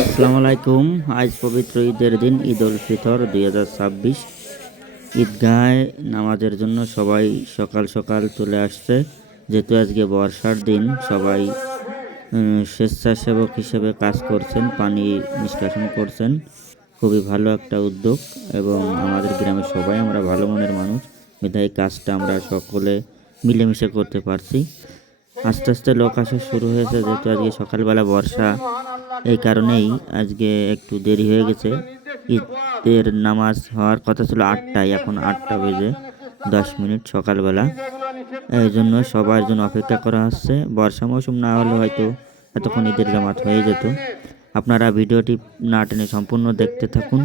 আসসালামু আলাইকুম। আজ পবিত্র ঈদের দিন ঈদ উল ফিতর 2026। ঈদগাহে নামাজের জন্য সবাই সকাল সকাল চলে আসছে। যেহেতু আজকে বর্ষার দিন, সবাই স্বেচ্ছাসেবক হিসেবে কাজ করছেন, পানি নিষ্কাশন করছেন। খুবই ভালো একটা উদ্যোগ এবং আমাদের গ্রামের সবাই আমরা ভালো মনের মানুষ, বিধায় কাজটা আমরা সকলে মিলেমিশে করতে পারছি। আস্তে আস্তে লোক আসা শুরু হয়েছে, যেহেতু আজকে সকালবেলা বর্ষা, এই কারণেই আজকে একটু দেরি হয়ে গেছে। ঈদের নামাজ হওয়ার কথা ছিল 8টায়, এখন 8টা বেজে 10 মিনিট সকালবেলা। এই জন্য সবার জন্য অপেক্ষা করা হচ্ছে। বর্ষা মৌসুম না হলে হয়তো এতক্ষণ ঈদের জামাত হয়ে যেত। আপনারা ভিডিওটি না টেনে সম্পূর্ণ দেখতে থাকুন।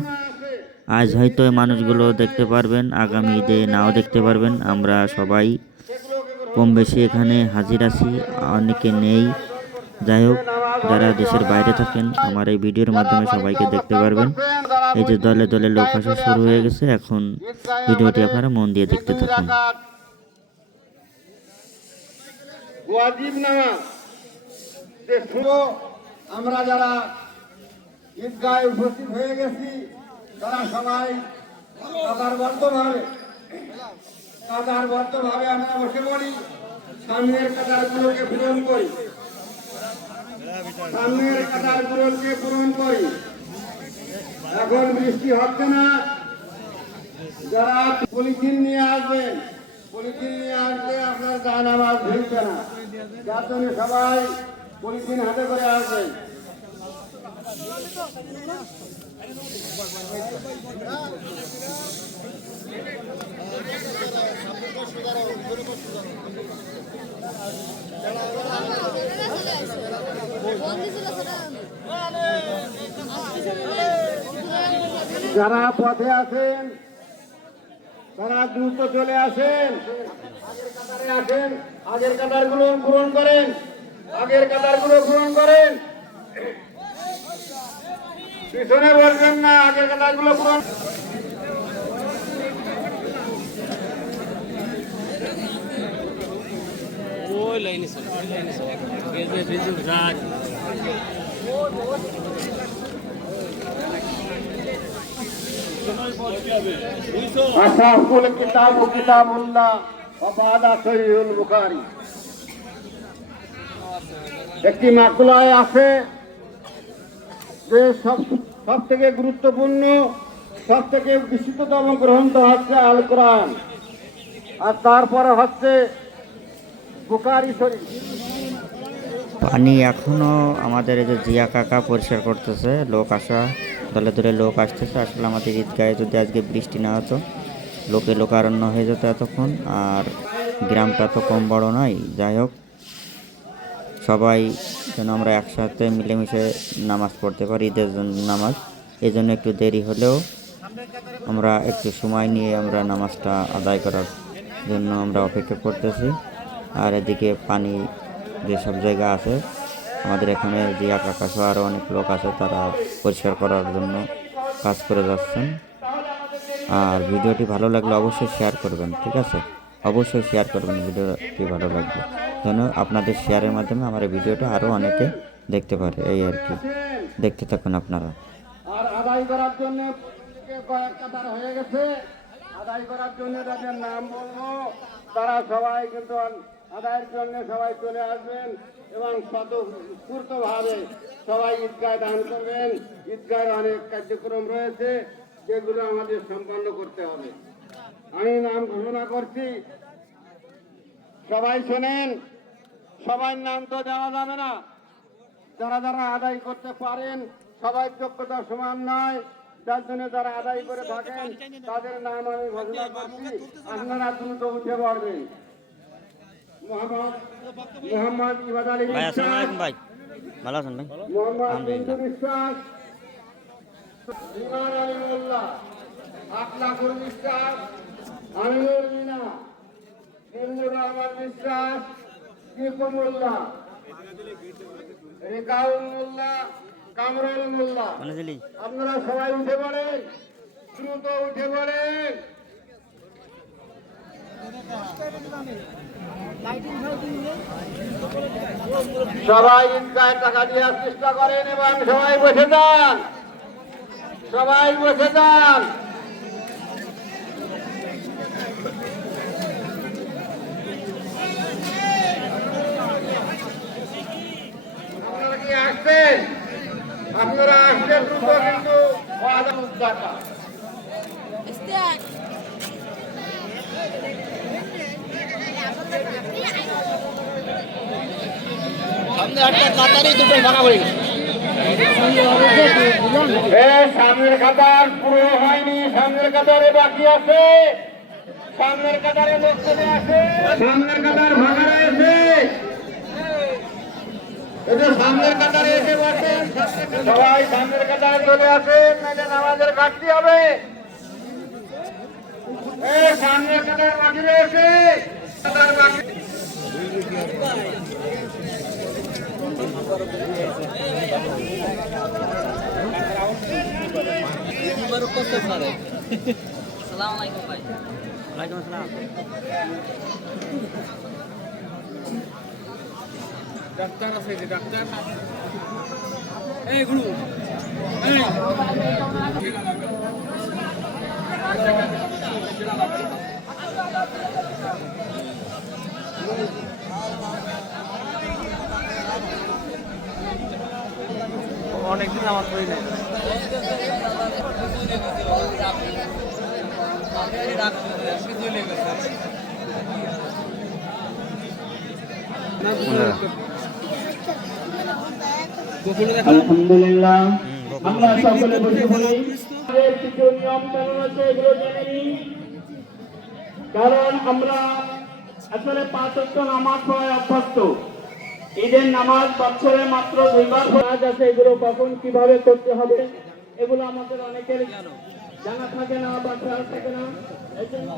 আজ হয়তো এই মানুষগুলো দেখতে পারবেন, আগামী ঈদে নাও দেখতে পারবেন। আমরা সবাই কম বেশি এখানে হাজির আছি, অনেকে নেই। যাই হোক, যারা দেশের বাইরে থাকেন আমার এই ভিডিওর মাধ্যমে সবাইকে দেখতে পারবেন। এই যে দলে দলে লোক আসা শুরু হয়ে গেছে, এখন ভিডিওটি আপনারা মন দিয়ে দেখতে থাকুন। আমরা যারা ঈদগাহে উপস্থিত হয়ে গেছি তারা সবাই কাতারবদ্ধভাবে আমরা বসে পড়ি, সামনের কাতারগুলোকে পূরণ করি, এখন বৃষ্টি হচ্ছে না। যারা পলিথিন নিয়ে আসলে আপনার জানামাজ ভিড়ছে না, যার জন্য সবাই পলিথিন হাতে করে আসবেন। যারা পথে আছেন তারা দ্রুত চলে আসেন, আগের কাতারগুলো পূরণ করেন, পিছনে বলবেন না, আগের কাতারগুলো পূরণ। একটি মাকুলায় আছে যে সব থেকে গুরুত্বপূর্ণ, সব থেকে বিশুদ্ধতম গ্রন্থ হচ্ছে আল কোরআন, আর তারপরে হচ্ছে বুখারী শরীফ। পানি এখনো আমাদের এই যে জিয়া কাকা পরিষ্কার করতেছে, লোক আসা দলে দলে লোক আসতেছে। আসলে আমাদের ঈদগাহে যদি আজকে বৃষ্টি না হতো, লোকারণ্য হয়ে যেত এতক্ষণ। আর গ্রামটা তো কম বড় নয়। যাই হোক, সবাই যেন আমরা একসাথে মিলেমিশে নামাজ পড়তে পারি, ঈদের নামাজ। এই জন্য একটু দেরি হলেও আমরা একটু সময় নিয়ে আমরা নামাজটা আদায় করার জন্য আমরা অপেক্ষা করতেছি। আর এদিকে পানি যেসব জায়গা আছে আমাদের এখানে যে আকাশ আরও অনেক লোক আছে, তারা পরিষ্কার করার জন্য কাজ করে যাচ্ছেন। আর ভিডিওটি ভালো লাগলে অবশ্যই শেয়ার করবেন, ঠিক আছে? অবশ্যই শেয়ার করবেন, ভিডিওটি ভালো লাগবে যেন আপনাদের শেয়ারের মাধ্যমে আমার এই ভিডিওটা আরও অনেকে দেখতে পারে, এই আর কি। দেখতে থাকুন আপনারা। আর আদায় করার জন্য কয়েকটা তার হয়ে গেছে, আদায় করার জন্য তাদের নাম বলবো, তারা সবাই কিন্তু আদায়ের জন্য সবাই চলে আসবেন এবং স্বতঃস্ফূর্তভাবে সবাই ঈদগাহে দান করবেন। ঈদগাহের অনেক কার্যক্রম রয়েছে যেগুলো আমাদের সম্পন্ন করতে হবে। আমি নাম ঘোষণা করছি, সবাই শোনেন। সবার নাম তো দেওয়া যাবে না, যারা যারা আদায় করতে পারেন, সবাই যোগ্যতা সমান নয়, যার জন্য যারা আদায় করে থাকেন তাদের নাম আমি ঘোষণা করছি, আপনারা দ্রুত উঠে পড়বেন। মোহাম্মদ ইবাদ আলী বিশ্বাস, মোহাম্মদ বিন্দু বিশ্বাস, ইমান আলী মোল্লা, আকলাকুল বিশ্বাস, আমিনুল মিনা, নির্মুল রহমান বিশ্বাস, কিকু মোল্লা, রেকাউল মোল্লা, কামরুল মোল্লা। আপনারা সবাই উঠে পড়েন, দ্রুত উঠে পড়েন। সবাই ঈদগাহে টাকা দেওয়ার চেষ্টা করেন এবং সবাই বসে যান, সবাই বসে যান। আপনারা কি আসছেন? আপনারা আসছেন দ্রুত, কিন্তু টাকা সামনের কাতার পুরো হয়নি, সামনের কাতারে বাকি আছে, সামনের কাতারে লোক চলে আসে, সামনের কাতার ভাঙা রয়েছে। সামনের কাতারে এসে বসেন, সবাই সামনের কাতারে চলে আসেন, নাহলে নামাজের ঘাটতি হবে। সামনের কাতার বাকি রয়েছে, কাতার বাকি। ডাক্তার আছে যে ডাক্তার এই গুরু এই অনেকদিন আমার করি নাই আলহামদুলিল্লাহ, আমরা সকলে বসে পড়ি। কিছু নিয়ম কানুন আছে, এগুলো জেনে নিই। কারণ আমরা আসলে 5 ওয়াক্ত নামাজ পড়ায় অভ্যস্ত। ঈদের নামাজ বছরে মাত্র 2বার কাজ আছে, এগুলো কখন কিভাবে করতে হবে এগুলো আমাদের অনেকের জানা থাকে না বা খেয়াল থাকে না। এই জন্য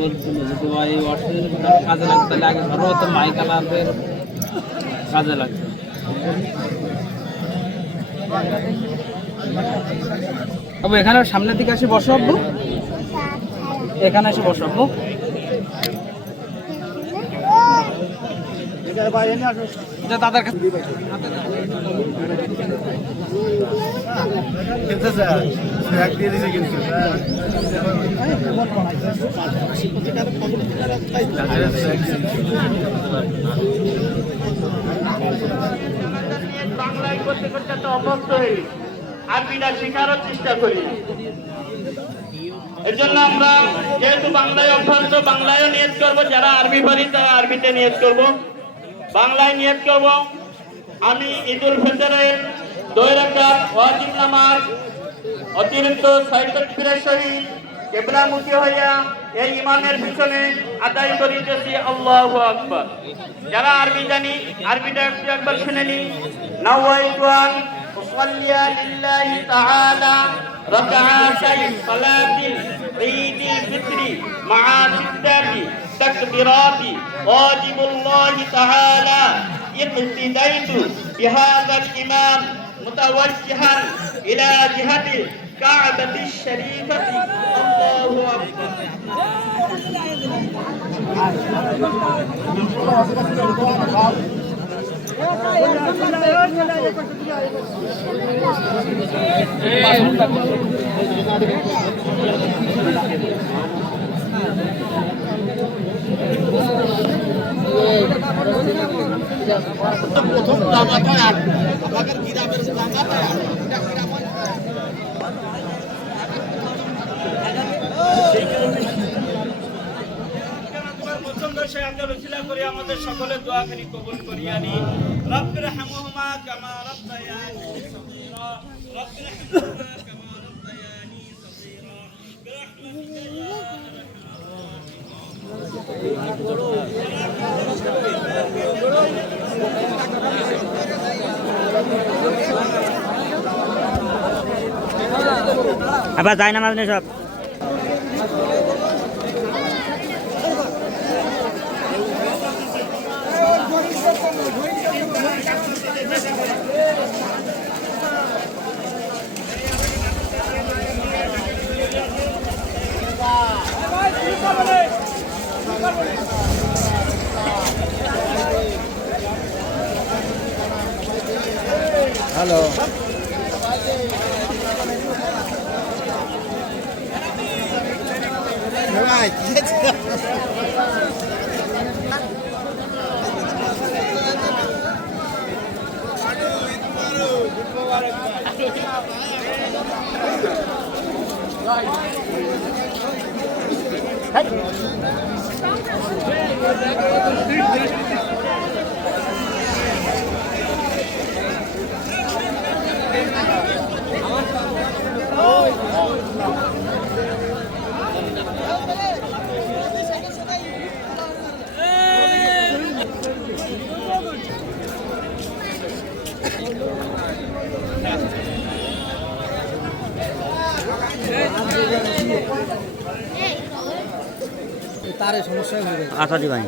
বলছিল যে তোমার এই অর্থের কাজে লাগবে, তাহলে আগে ধরো তো মাইক আলাপের কাজে লাগবে। আব্বু এখানে সামনের দিকে এসে বসো, আব্বু এখানে এসে বসো, আব্বু দাদার কাছে বাংলায় করতে করতে তো অভ্যস্ত হয়ে গেছি, আরবিটা শেখারও চেষ্টা করি না। এর জন্য আমরা যেহেতু বাংলায় অভ্যস্ত, বাংলায়ও নিয়ত করবো। যারা আরবি পারি তারা আরবিতে নিয়ত করবো, বাংলায় নিয়ত করবো। আমি ঈদুল ফিতরের 2 রাকাত ওয়াজিব নামাজ অতিরিক্ত 6 তাকবীরের সহিত কিবলামুখী হইয়া এই ইমামের পিছনে আদায় করিতেছি আল্লাহু আকবার। যারা আরবি জানি আরবিটা একবার শুনে নি। নাওয়াইতু আন উসাল্লিয়া লিল্লাহি তাআলা রাকাআতাই সালাতিল ঈদিল ফিতরি মা'a সিদ্দাতি তাকবীরাতি ওয়াজিবুল্লাহি তাআলা ইক্তিদাইতু বিহাযাল ইমাম মুতাওয়াজ্জিহান ইলা জিহাতিল কা'বাতিশ শরীফাতি আল্লাহু আকবার। প্রথম জামাটা আমাদের গ্রামের জামাটা আমাদের সকলের দোয়া করি কবুল করিয়া নিন। রব্বির হামহুমা কামা রাব্বায়ানি সগীরা, রব্বির হামহুমা কামা রাব্বায়ানি সগীরা, বিরহমাতিকা ইয়া আরহাম। আবার যায় নামাজ নেই সব। হ্যালো তারে সমস্যা হয়ে গেছে আটা দি ভাই